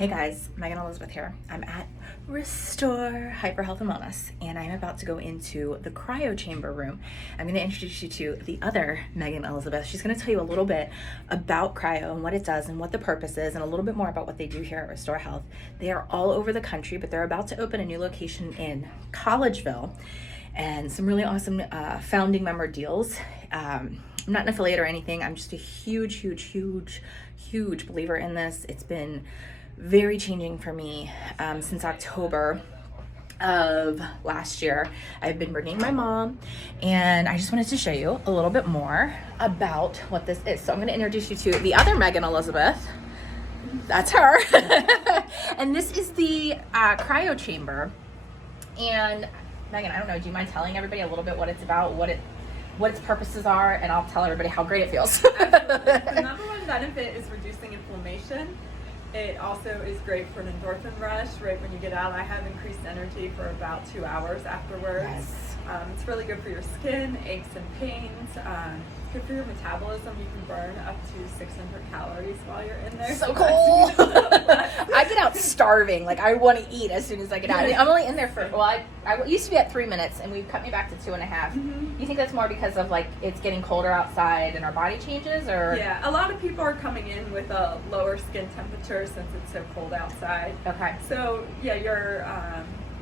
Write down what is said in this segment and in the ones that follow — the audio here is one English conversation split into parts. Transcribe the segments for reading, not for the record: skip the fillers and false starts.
Hey guys, Megan Elizabeth here. I'm at Restore Hyperwellness, and I'm about to go into the cryo chamber room. I'm going to introduce you to the other Megan Elizabeth. She's going to tell you a little bit about cryo and what it does and what the purpose is, and a little bit more about what they do here at Restore Health. They are all over the country, but they're about to open a new location in Collegeville, and some really awesome founding member deals. I'm not an affiliate or anything. I'm just a huge believer in this. It's been very changing for me since October of last year. I've been bringing my mom, and I just wanted to show you a little bit more about what this is. So I'm going to introduce you to the other Megan Elizabeth. That's her. And this is the cryo chamber. And Megan, I don't know, do you mind telling everybody a little bit what it's about, what its purposes are, and I'll tell everybody how great it feels. Absolutely. The number one benefit is reducing inflammation. It also is great for an endorphin rush right when you get out. I have increased energy for about 2 hours afterwards. Yes. It's really good for your skin, aches and pains. It's good for your metabolism. You can burn up to 600 calories while you're in there. So cool. I get out starving. Like, I want to eat as soon as I get out. I'm only in there for, well, I used to be at 3 minutes, and we've cut me back to 2.5. Mm-hmm. You think that's more because of, like, it's getting colder outside and our body changes, or? Yeah, a lot of people are coming in with a lower skin temperature since it's so cold outside. Okay. So, yeah, your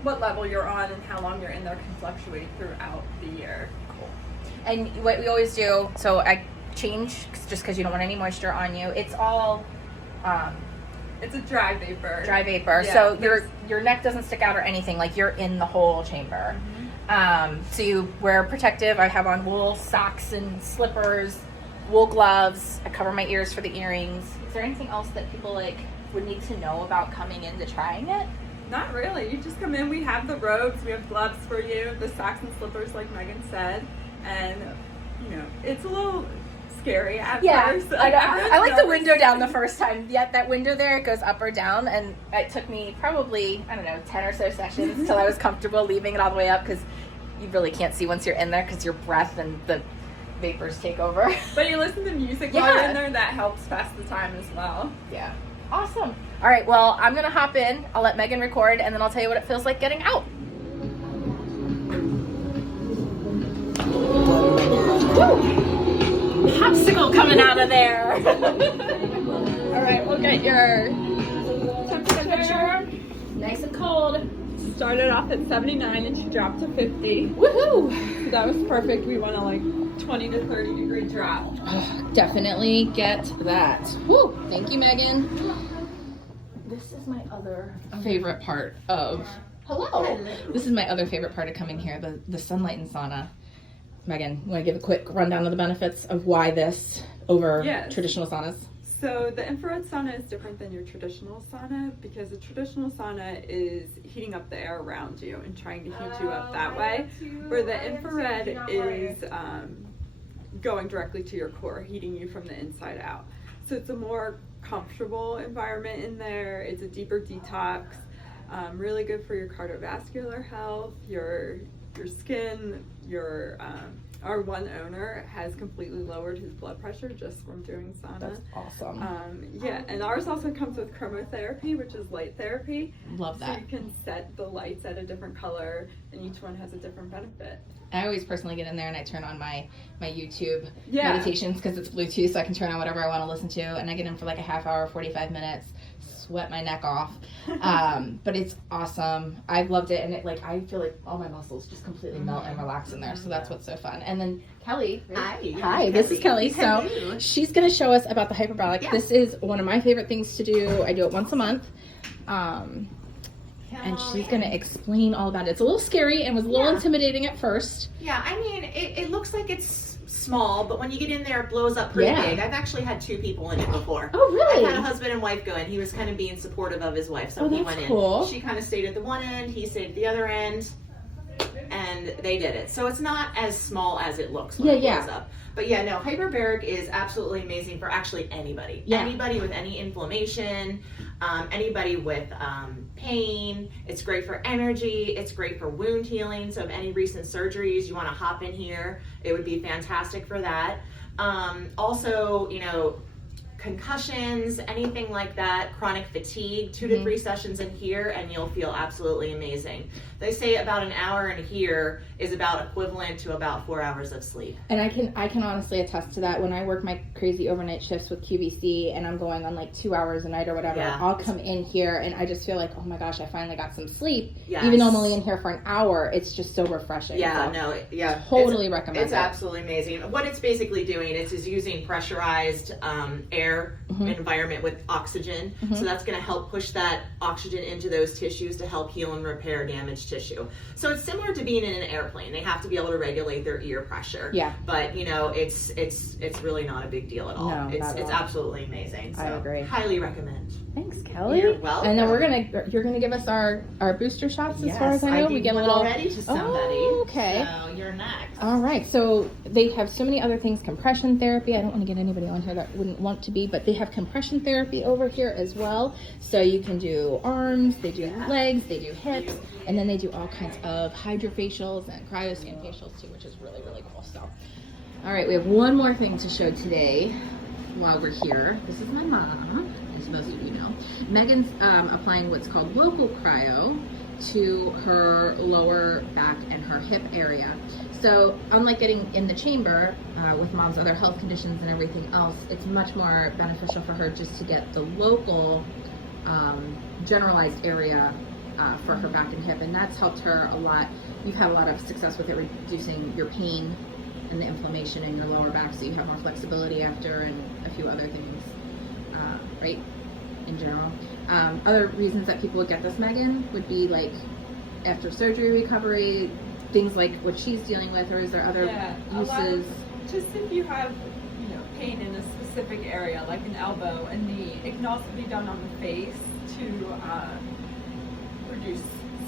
what level you're on and how long you're in there can fluctuate throughout the year. Cool. And what we always do, so I change just because you don't want any moisture on you. It's all it's a dry vapor. Yeah, so your neck doesn't stick out or anything. Like, you're in the whole chamber. Mm-hmm. So you wear protective. I have on wool socks and slippers, wool gloves. I cover my ears for the earrings. Is there anything else that people would need to know about coming into trying it? Not really. You just come in. We have the robes. We have gloves for you. The socks and slippers, like Megan said. And, it's a little scary at first. I like the window down the first time. Yeah, that window there, it goes up or down. And it took me probably, 10 or so sessions till I was comfortable leaving it all the way up, because you really can't see once you're in there because your breath and the vapors take over. But you listen to music while you're in there. That helps pass the time as well. Yeah. Awesome. All right, well, I'm going to hop in. I'll let Megan record, and then I'll tell you what it feels like getting out. Woo! Popsicle coming out of there. All right, we'll get your temperature. Nice and cold. Started off at 79 and she dropped to 50. Woohoo! So that was perfect. We want a 20 to 30 degree drop. Definitely get that. Woo! Thank you, Megan. This is my other favorite part of... Hello. This is my other favorite part of coming here, the sunlight and sauna. Megan, you want to give a quick rundown of the benefits of why this over traditional saunas? So the infrared sauna is different than your traditional sauna, because the traditional sauna is heating up the air around you and trying to heat you up that way, where the infrared is going directly to your core, heating you from the inside out. So it's a more comfortable environment in there. It's a deeper detox, really good for your cardiovascular health, your skin. Our one owner has completely lowered his blood pressure just from doing sauna. That's awesome. And ours also comes with cryotherapy, which is light therapy. Love that. So you can set the lights at a different color, and each one has a different benefit. I always personally get in there and I turn on my YouTube meditations, because it's Bluetooth, so I can turn on whatever I want to listen to, and I get in for like a half hour, 45 minutes, sweat my neck off. But it's awesome. I've loved it, and I feel like all my muscles just completely melt and relax in there, so that's what's so fun. And then Kelly. Hi, this is Kelly. So she's going to show us about the Hyperbaric. Yeah. This is one of my favorite things to do. I do it once a month. And she's going to explain all about it. It's a little scary and was a little intimidating at first. Yeah, it looks like it's small, but when you get in there, it blows up pretty big. I've actually had 2 people in it before. Oh, really? I've had a husband and wife go in. He was kind of being supportive of his wife, so he went in. Cool. She kind of stayed at the one end, he stayed at the other end, and they did it. So it's not as small as it looks when it blows up. But Hyperbaric is absolutely amazing for actually anybody. Yeah. Anybody with any inflammation, anybody with pain. It's great for energy. It's great for wound healing. So if any recent surgeries, you want to hop in here, it would be fantastic for that. Also, concussions, anything like that, chronic fatigue, 2 to 3 sessions in here and you'll feel absolutely amazing. They say about an hour in here is about equivalent to about 4 hours of sleep. And I can honestly attest to that. When I work my crazy overnight shifts with QVC and I'm going on like 2 hours a night or whatever, I'll come in here and I just feel like, oh my gosh, I finally got some sleep. Even though I'm only in here for an hour, it's just so refreshing. Totally recommend it. It's absolutely amazing. What it's basically doing is using pressurized air environment with oxygen. So that's going to help push that oxygen into those tissues to help heal and repair damaged tissue. So it's similar to being in an airplane. They have to be able to regulate their ear pressure. But you know, it's really not a big deal at all. No, it's absolutely amazing. So I agree. Highly recommend. Thanks, Kelly. You're welcome. And then you're gonna give us our booster shots as far as I know. We get a little already to somebody. Oh, okay. So you're next. All right. So they have so many other things. Compression therapy. I don't want to get anybody on here that wouldn't want to be, but they have compression therapy over here as well. So you can do arms, they do legs, they do hips, and then they do all kinds of hydrofacials and cryoscan facials too, which is really, really cool. So, all right, we have one more thing to show today while we're here. This is my mom, as most of you know. Megan's applying what's called local cryo to her lower back and her hip area. So unlike getting in the chamber with mom's other health conditions and everything else, it's much more beneficial for her just to get the local generalized area for her back and hip, and that's helped her a lot. You've had a lot of success with it, reducing your pain and the inflammation in your lower back, so you have more flexibility after, and a few other things, right, in general. Other reasons that people would get this, Megan, would be like after surgery recovery, things like what she's dealing with, or is there other uses? Just if you have, you know, pain in a specific area, like an elbow, a knee, it can also be done on the face to reduce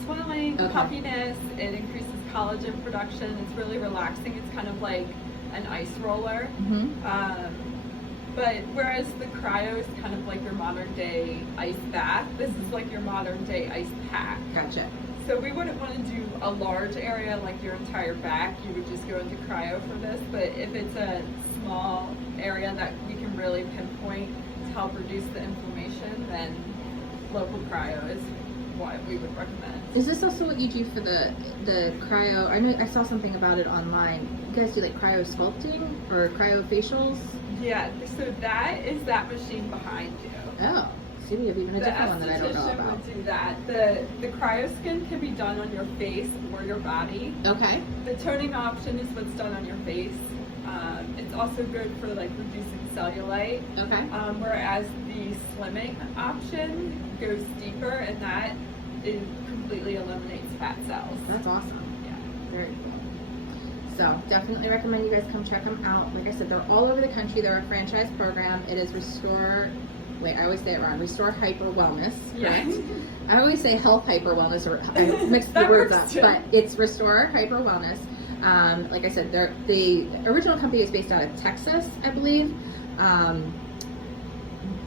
swelling, puffiness. It increases collagen production. It's really relaxing. It's kind of like an ice roller. But whereas the cryo is kind of like your modern day ice bath, this is like your modern day ice pack. Gotcha. So we wouldn't want to do a large area like your entire back. You would just go into cryo for this. But if it's a small area that we can really pinpoint to help reduce the inflammation, then local cryo is what we would recommend. Is this also what you do for the cryo? I know I saw something about it online. You guys do like cryo sculpting or cryo facials? Yeah, so that is that machine behind you. Oh, see, we have even a different one that I don't know about. Would do that. The cryoskin can be done on your face or your body. Okay. The toning option is what's done on your face. It's also good for like reducing cellulite. Okay. Whereas the slimming option goes deeper, and that it completely eliminates fat cells. That's awesome. Yeah. Very cool. So definitely recommend you guys come check them out. Like I said, they're all over the country. They're a franchise program. It is Restore Hyperwellness. Correct? I always say Health Hyperwellness, or I mix the words up, but it's Restore Hyperwellness. Like I said, the original company is based out of Texas, I believe.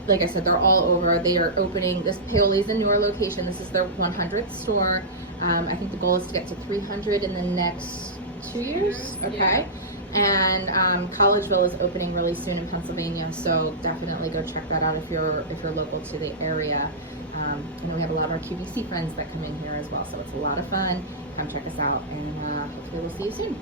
Like I said, they're all over. They are opening, this Paoli's a newer location. This is their 100th store. I think the goal is to get to 300 in the next 2 years. Okay. And Collegeville is opening really soon in Pennsylvania, so definitely go check that out if you're local to the area. And we have a lot of our QVC friends that come in here as well, so it's a lot of fun. Come check us out, and hopefully we'll see you soon.